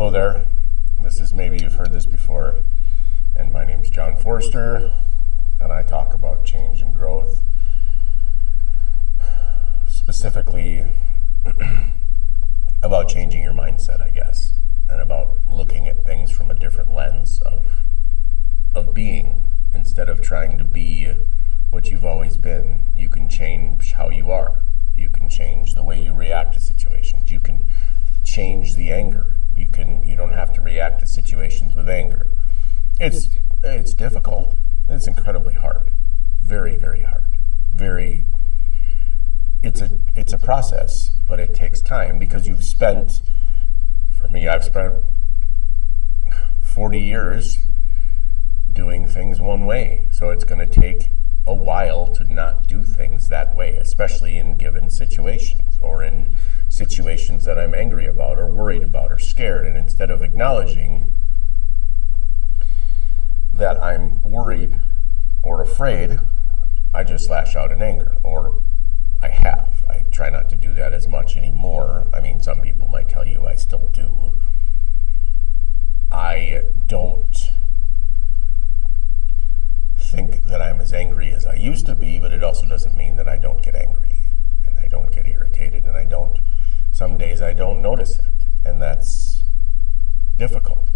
Hello there. Maybe you've heard this before, and my name's John Forster, and I talk about change and growth, specifically about changing your mindset, I guess, and about looking at things from a different lens of being, instead of trying to be what you've always been. You can change how you are. You can change the way you react to situations. You can change the anger. You don't have to react to situations with anger. It's difficult. It's incredibly hard. Very, very hard. It's a process, but it takes time because I've spent 40 years doing things one way. So it's going to take a while to not do things that way, especially in given situations or in situations that I'm angry about or worried about or scared. And instead of acknowledging that I'm worried or afraid, I just lash out in anger, or I try not to do that as much anymore. I mean, some people might tell you I still do. I don't think that I'm as angry as I used to be, but it also doesn't mean that I don't get angry and I don't get irritated and some days I don't notice it, and that's difficult.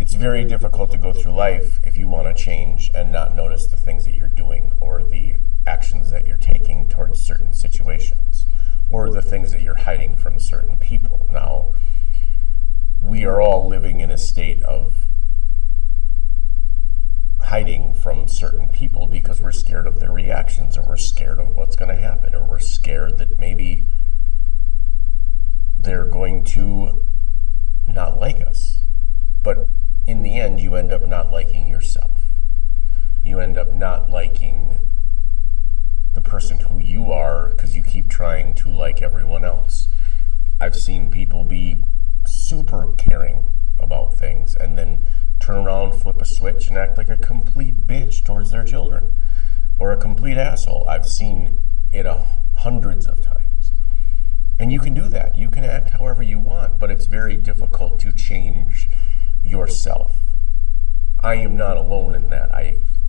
It's very difficult to go through life if you want to change and not notice the things that you're doing or the actions that you're taking towards certain situations or the things that you're hiding from certain people. Now, we are all living in a state of hiding from certain people because we're scared of their reactions, or we're scared of what's going to happen, or we're scared that maybe they're going to not like us. But in the end, you end up not liking yourself. You end up not liking the person who you are because you keep trying to like everyone else. I've seen people be super caring about things and then turn around, flip a switch, and act like a complete bitch towards their children, or a complete asshole. I've seen it hundreds of times. And you can do that. You can act however you want, but it's very difficult to change yourself. I am not alone in that.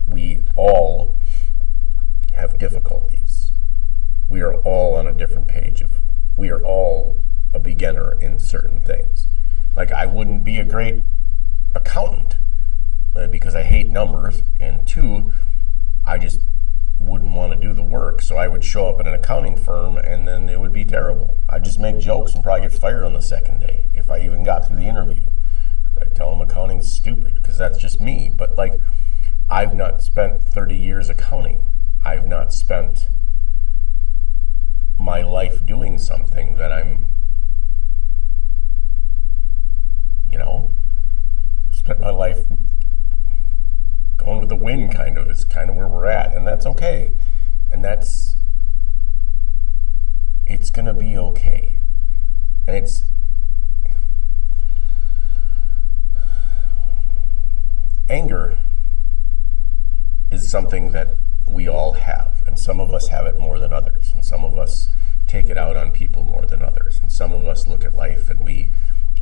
We all have difficulties. We are all on a different page. We are all a beginner in certain things. Like, I wouldn't be a great accountant because I hate numbers, and two, I just wouldn't want to do the work. So I would show up at an accounting firm and then it would be terrible. I'd just make jokes and probably get fired on the second day if I even got through the interview. I'd tell them accounting's stupid because that's just me. But like, I've not spent 30 years accounting. I've not spent my life doing something that I'm, spent my life going with the wind, is kind of where we're at, and that's okay. And it's gonna be okay. And anger is something that we all have, and some of us have it more than others, and some of us take it out on people more than others, and some of us look at life and we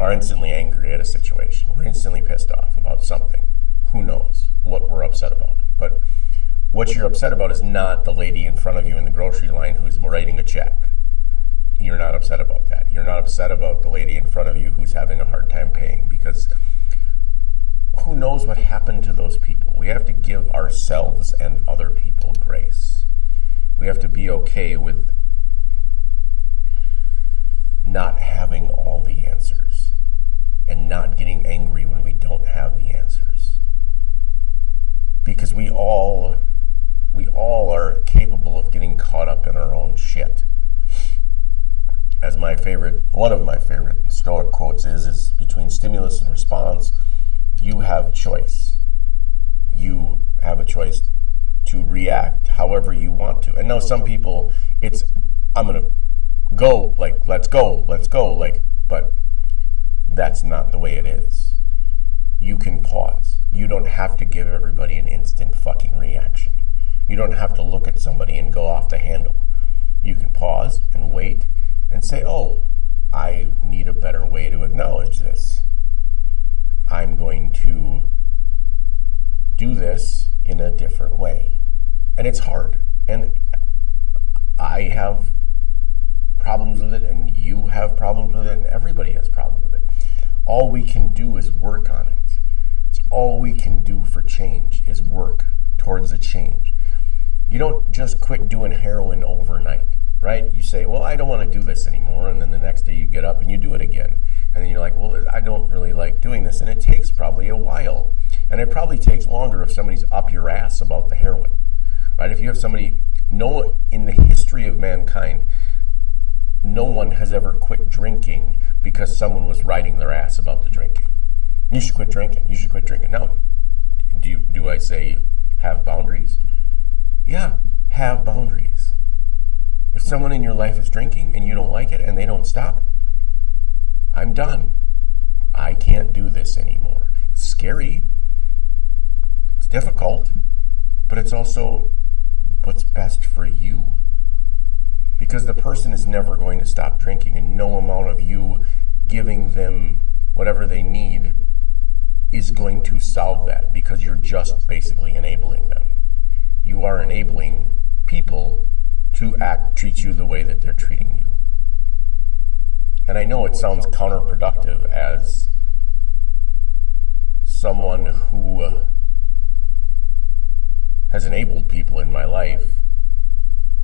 are instantly angry at a situation. We're instantly pissed off about something. Who knows what we're upset about? But what you're upset about is not the lady in front of you in the grocery line who's writing a check. You're not upset about that. You're not upset about the lady in front of you who's having a hard time paying, because who knows what happened to those people. We have to give ourselves and other people grace. We have to be okay with not having all the answers and not getting angry when we don't have the answers. Because we all are capable of getting caught up in our own shit. As one of my favorite Stoic quotes is between stimulus and response, you have a choice. You have a choice to react however you want to. And now some people, I'm going to go, let's go, but that's not the way it is. You can pause. You don't have to give everybody an instant fucking reaction. You don't have to look at somebody and go off the handle. You can pause and wait and say, oh, I need a better way I'm going to do this in a different way. And it's hard. And I have problems with it, and you have problems with it, and everybody has problems with it. All we can do is work on it. It's all we can do for change is work towards a change. You don't just quit doing heroin overnight, right? You say, well, I don't want to do this anymore, and then the next day you get up and you do it again. And then you're like, well, I don't really like doing this, and it takes probably a while. And it probably takes longer if somebody's up your ass about the heroin, right? If you have somebody, in the history of mankind, no one has ever quit drinking because someone was riding their ass about the drinking. You should quit drinking. You should quit drinking. Now, do I say have boundaries? Yeah, have boundaries. If someone in your life is drinking and you don't like it and they don't stop, I'm done. I can't do this anymore. It's scary. It's difficult, but it's also what's best for you. Because the person is never going to stop drinking, and no amount of you giving them whatever they need is going to solve that, because you're just basically enabling them. You are enabling people to treat you the way that they're treating you. And I know it sounds counterproductive as someone who has enabled people in my life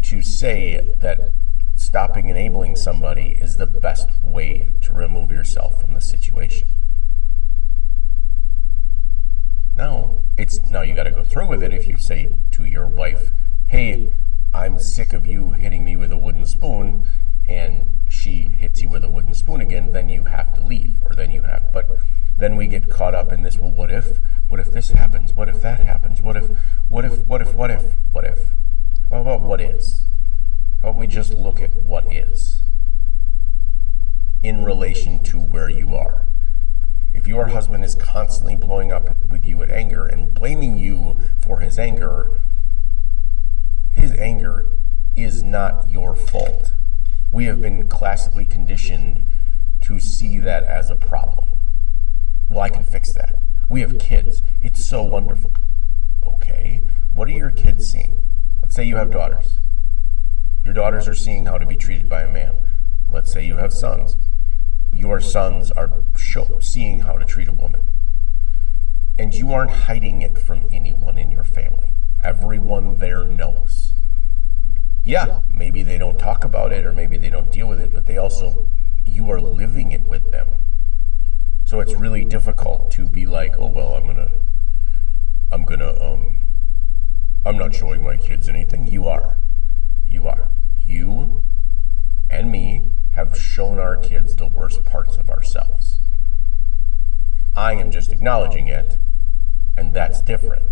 to say that stopping enabling somebody is the best way to remove yourself from the situation. Now you got to go through with it. If you say to your wife, hey, I'm sick of you hitting me with a wooden spoon, and she hits you with a wooden spoon again, then you have to leave, but then we get caught up in this, well, what if this happens? What if that happens? What if? How about what is? How about we just look at what is in relation to where you are? If your husband is constantly blowing up with you at anger and blaming you for his anger is not your fault. We have been classically conditioned to see that as a problem. Well, I can fix that. We have kids. It's so wonderful. Okay, what are your kids seeing? Let's say you have daughters. Your daughters are seeing how to be treated by a man. Let's say you have sons. Your sons are seeing how to treat a woman. And you aren't hiding it from anyone in your family. Everyone there knows. Yeah, maybe they don't talk about it or maybe they don't deal with it, but you are living it with them. So it's really difficult to be like, oh, well, I'm not showing my kids anything. You are. You and me have shown our kids the worst parts of ourselves. I am just acknowledging it, and that's different.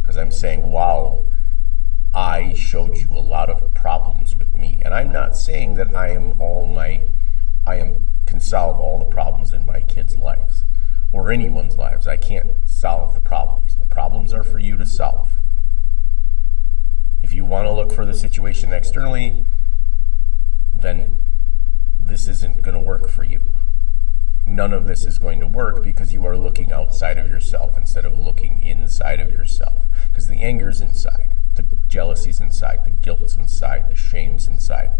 Because I'm saying, wow, I showed you a lot of problems with me. And I'm not saying that can solve all the problems in my kids' lives or anyone's lives. I can't solve the problems. The problems are for you to solve. If you want to look for the situation externally, then this isn't going to work for you. None of this is going to work because you are looking outside of yourself instead of looking inside of yourself. Because the anger's inside, the jealousy's inside, the guilt's inside, the shame's inside,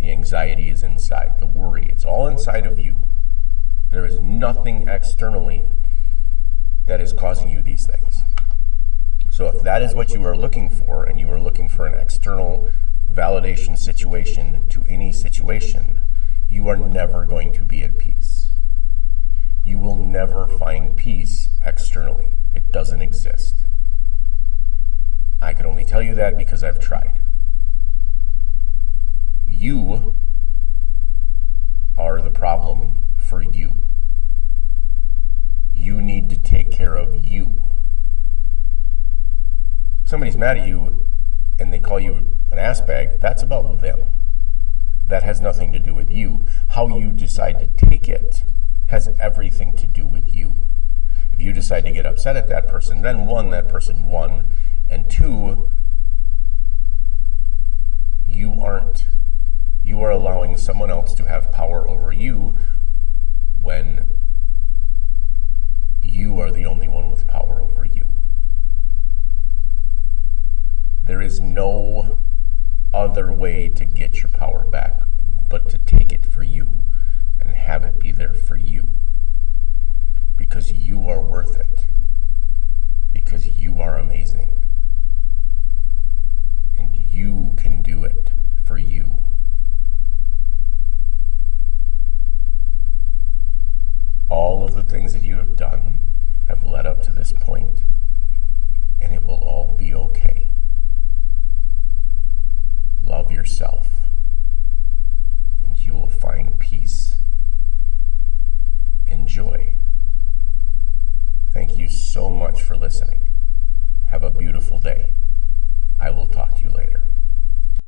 the anxiety is inside, the worry, it's all inside of you. There is nothing externally that is causing you these things. So if that is what you are looking for, and you are looking for an external validation situation to any situation, you are never going to be at peace. You will never find peace externally. It doesn't exist. I can only tell you that because I've tried. You are the problem for you. You need to take care of you. If somebody's mad at you and they call you an ass bag, that's about them. That has nothing to do with you. How you decide to take it has everything to do with you. If you decide to get upset at that person, then one, that person won, and two, you are allowing someone else to have power over you when you are the only one with power over you. There is no other way to get your power back but to take it for you and have it be there for you. Because you are worth it. Because you are amazing. And you can do it for you. All of the things that you have done have led up to this point, and it will all be okay. Love yourself, and you will find peace and joy. Thank you so much for listening. Have a beautiful day. I will talk to you later.